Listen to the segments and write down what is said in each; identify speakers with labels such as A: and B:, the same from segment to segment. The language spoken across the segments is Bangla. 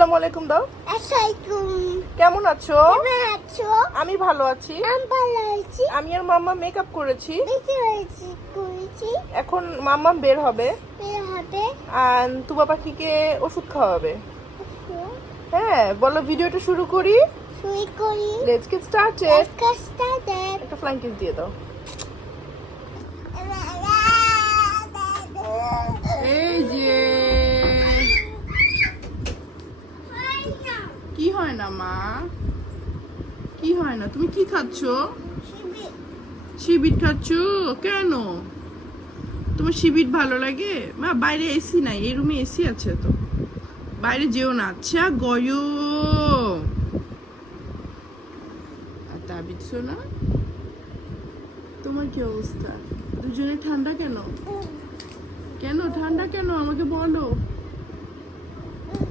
A: আসসালামু আলাইকুম দাও। কেমন আছো?
B: কেমন আছো?
A: আমি ভালো আছি।
B: আমি ভালো আছি।
A: আমি আর মাম্মা মেকআপ করেছি। এখন মাম্মা বের হবে। আর তুবা পাখিকে ওষুধ খাওয়াবে। হ্যাঁ বলো ভিডিওটা শুরু করি। লেটস গেট স্টার্টেড একটা ফ্লাইং কিস দিয়ে দাও। মা। কি হয় না? তুমি কি খাচ্ছো? শিবিট খাচ্ছ? কেন? তোমার শিবিট ভালো লাগে? মা বাইরে এসি নাই এই রুমে এসি আছে তো। বাইরে যেও না। আচ্ছা গয়। আর তাবিজ না তোমার কি অবস্থা? দুজনে ঠান্ডা কেন? কেন? ঠান্ডা কেন? আমাকে বলো।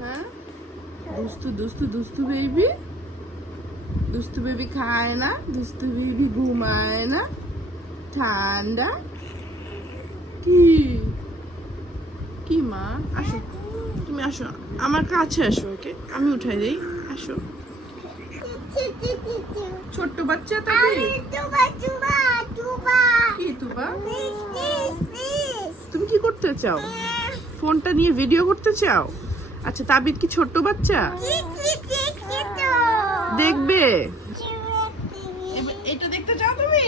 A: হ্যাঁ? দুস্তু দুস্তু দুস্তু বেবি দুস্তু বেবি খায় না দুস্তু বেবি ঘুমায় না। ঠান্ডা। কি? কি মা? আসো। তুমি আসো। আমার কাছে আসো ওকে? আমি উঠাই দেই। আসো। ছোট্ট বাচ্চা
B: তুবা
A: কি? তুবা তুমি কি করতে চাও? ফোনটা নিয়ে ভিডিও করতে চাও? আচ্ছা তাবিদ কি ছোট্ট বাচ্চা? দেখবে? এবার এটা দেখতে চাও তুমি?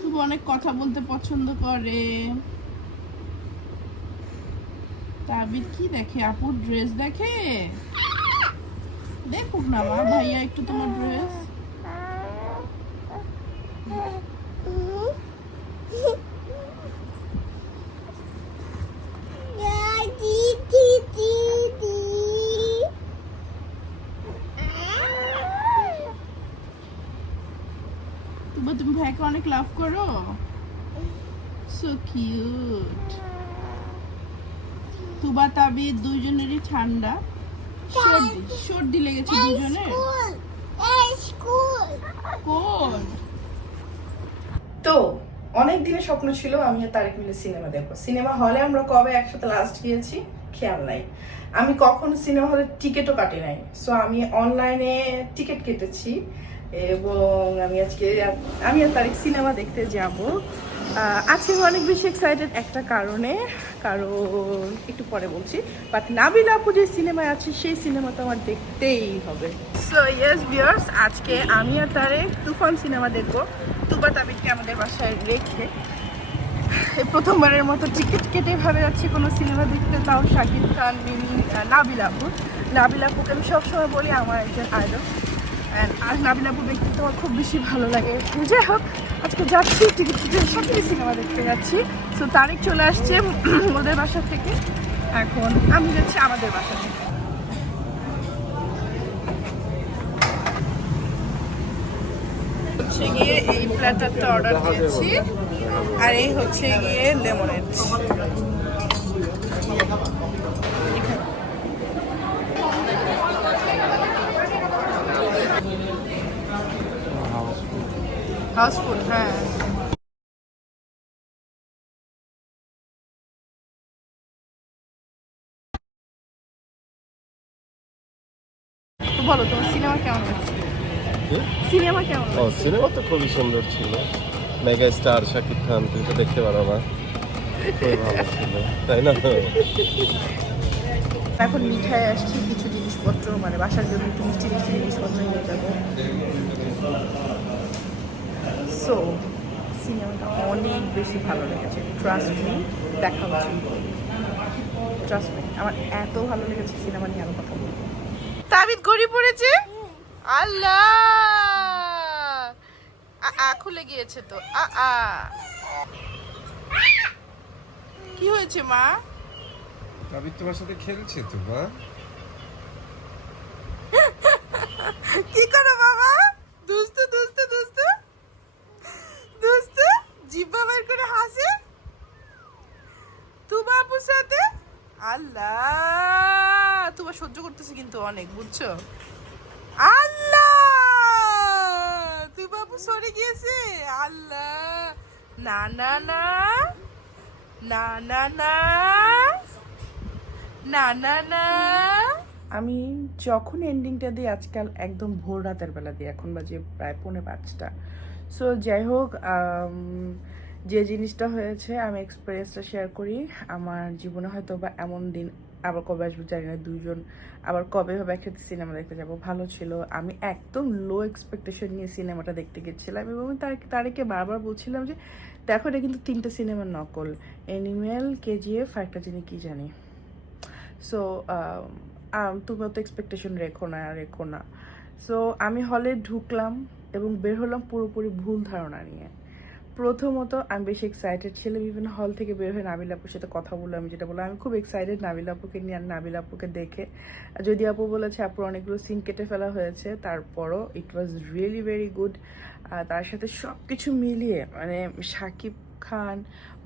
A: তুমি অনেক কথা বলতে পছন্দ করে। তাবিদ কি দেখে? আপুর ড্রেস দেখে? দেখুক না মা, ভাইয়া একটু তোমার ড্রেস তুমি ভাইকে অনেক লাভ করো। সো কিউট তুবা তাবিদ দুইজনেরই ঠান্ডা। সর্দি সর্দি লেগেছে দুজনের? কোন? তো অনেক দিনের স্বপ্ন ছিল আমি আর তারেক মিলে সিনেমা দেখব। সিনেমা হলে আমরা কবে একসাথে লাস্ট গিয়েছি? খেয়াল নাই। আমি কখনো সিনেমা হলে টিকিটও কাটি নাই। সো আমি অনলাইনে টিকিট কেটেছি এবং আমি আজকে আমি আর তারেক সিনেমা দেখতে যাব। আজকে অনেক বেশি এক্সাইটেড একটা কারণে, কারণ একটু পরে বলছি বাট নাবিল আপু যে সিনেমায় আছে, সেই সিনেমা তো আমার দেখতেই হবে। সো ইয়েস ভিউয়ার্স আজকে আমি আর তারে তুফান সিনেমা দেখব। তুবা তাবিদকে আমাদের বাসায় রেখে। এই প্রথমবারের মতো টিকিট কেটে ভাবে যাচ্ছি কোনো সিনেমা দেখতে, তাও শাকিব খান বিন নাবিল আপু। নাবিল আপুকে আমি সবসময় বলি, আমার একজন আইডল আর নাবিল আপু ব্যক্তিত্ব আমার খুব বেশি ভালো লাগে। যাই হোক, আজকে যাচ্ছি টিকিট কেটে সত্যি সিনেমা দেখতে যাচ্ছি। সো তারিখ চলে আসছে ওদের বাসা থেকে। এখন আমি যাচ্ছি আমাদের বাসা থেকে। হচ্ছে গিয়ে এই প্ল্যাটারটা অর্ডার দিয়েছি। আর এই হচ্ছে গিয়ে লেমনেড হাউসফুল হ্যাঁ। বলো তোমার সিনেমা কেমন লাগছে? সিনেমা কেমন
C: ও সিনেমা তো খুবই সুন্দর ছিল। মেগা স্টার শাকিব খান তুমি তো দেখতে পারো না খুবই ভালো ছিল তাই না?
A: এখন মিঠাই আসছে কিছু জিনিসপত্র মানে বাসার জন্য একটু মিষ্টি মিষ্টি জিনিসপত্র নিয়ে যাব। সো সিনেমাটা অনেক বেশি ভালো লেগেছে। ট্রাস্ট মি দেখা উচিত ট্রাস্ট মি আমার এত ভালো লেগেছে সিনেমা নিয়ে আরও কথা বলব তাবিদ গড়ি পড়েছে? আল্লাহ! আ আ খুলে গিয়েছে তো। আ আ। কি হয়েছে মা?
C: আমি তোমার সাথে খেলছে তো বা
A: কি করো বাবা দুস্তু দুস্তু দুস্তু দুস্তু জিব্বা বের করে হাসে তু বাবুর সাথে আল্লাহ তোমার সহ্য করতেছে কিন্তু অনেক বুঝছ? আল্লাহ! তুই বাবু সরে গিয়েছে? আল্লাহ! না না না। না না না। না না না। আমি যখন এন্ডিংটা দিই, আজকাল একদম ভোর রাতের বেলা দিই। এখন বাজে প্রায় পৌনে পাঁচটা। সো যাই হোক যে জিনিসটা হয়েছে, আমি এক্সপিরিয়েন্সটা শেয়ার করি। আমার জীবনে হয়তো বা এমন দিন আবার কবে আসব জানি না, দুইজন। আবার কবে হবে একসাথে সিনেমা দেখতে যাব। ভালো ছিল। আমি একদম লো এক্সপেকটেশন নিয়ে সিনেমাটা দেখতে গেছিলাম এবং তার তারিখে বারবার বলছিলাম যে, দেখো, এটা কিন্তু তিনটা সিনেমার নকল। অ্যানিমেল কেজিএফ একটা জিনিস কী জানি? সো তুমি অত এক্সপেকটেশন রেখো না রেখো না। সো আমি হলে ঢুকলাম এবং বের হলাম পুরোপুরি ভুল ধারণা নিয়ে। প্রথমত আমি বেশি এক্সাইটেড ছিলাম। ইভেন হল থেকে বের হয়ে নাবিল আপুর সাথে কথা বললাম, আমি যেটা বললাম, আমি খুব এক্সাইটেড নাবিল আপুকে নিয়ে আর নাবিল আপুকে দেখে। যদি আপু বলেছে, আপুর অনেকগুলো সিন কেটে ফেলা হয়েছে, তারপরও it was really very good তার সাথে সব কিছু মিলিয়ে মানে সাকিব খান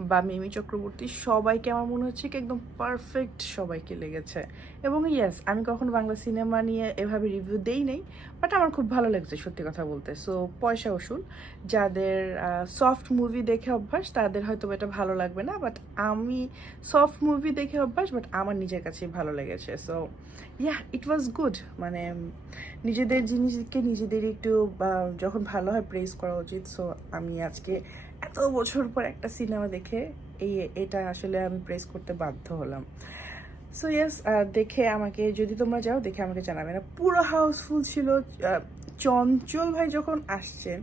A: বা মিমি চক্রবর্তী, সবাইকে আমার মনে হচ্ছে কি একদম পারফেক্ট সবাইকে লেগেছে। এবং ইয়েস আমি কখনো বাংলা সিনেমা নিয়ে এভাবে রিভিউ দেই নেই বাট আমার খুব ভালো লাগছে সত্যি কথা বলতে। সো পয়সা ওসুল যাদের সফট মুভি দেখে অভ্যাস, তাদের হয়তো এটা ভালো লাগবে না বাট আমি সফট মুভি দেখে অভ্যাস বাট আমার নিজের কাছেই ভালো লেগেছে। So yeah it was good মানে নিজেদের জিনিসকে নিজেদের একটু যখন ভালো হয় প্রেস করা উচিত। সো আমি আজকে এত বছর পর একটা সিনেমা দেখে এই, এটা আসলে আমি প্রেস করতে বাধ্য হলাম। সো ইয়েস দেখে আমাকে, যদি তোমরা যাও, দেখে আমাকে জানাবে না। পুরো হাউসফুল ছিল চঞ্চল ভাই যখন আসছেন,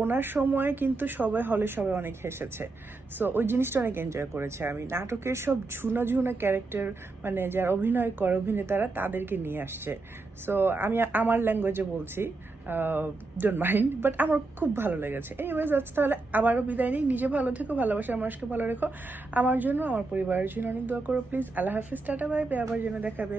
A: ওনার সময়ে কিন্তু সবাই হলে সবাই অনেক হেসেছে। সো ওই জিনিসটা অনেক এনজয় করেছে আমি। নাটকের সব ঝুনা ঝুনা ক্যারেক্টার মানে যারা অভিনয় করে, অভিনেতারা তাদেরকে নিয়ে আসছে। সো আমি আমার ল্যাঙ্গুয়েজে বলছি ডোন্ট মাইন্ড বাট আমার খুব ভালো লেগেছে। এনিওয়েজ আজ তাহলে আবারও বিদায় নিই। নিজে ভালো থেকো, ভালোবাসার মানুষকে ভালো রেখো। আমার জন্য, আমার পরিবারের জন্য অনেক দোয়া করো প্লিজ আল্লাহ হাফিজ, টাটা বাই আবার যেন দেখাবে।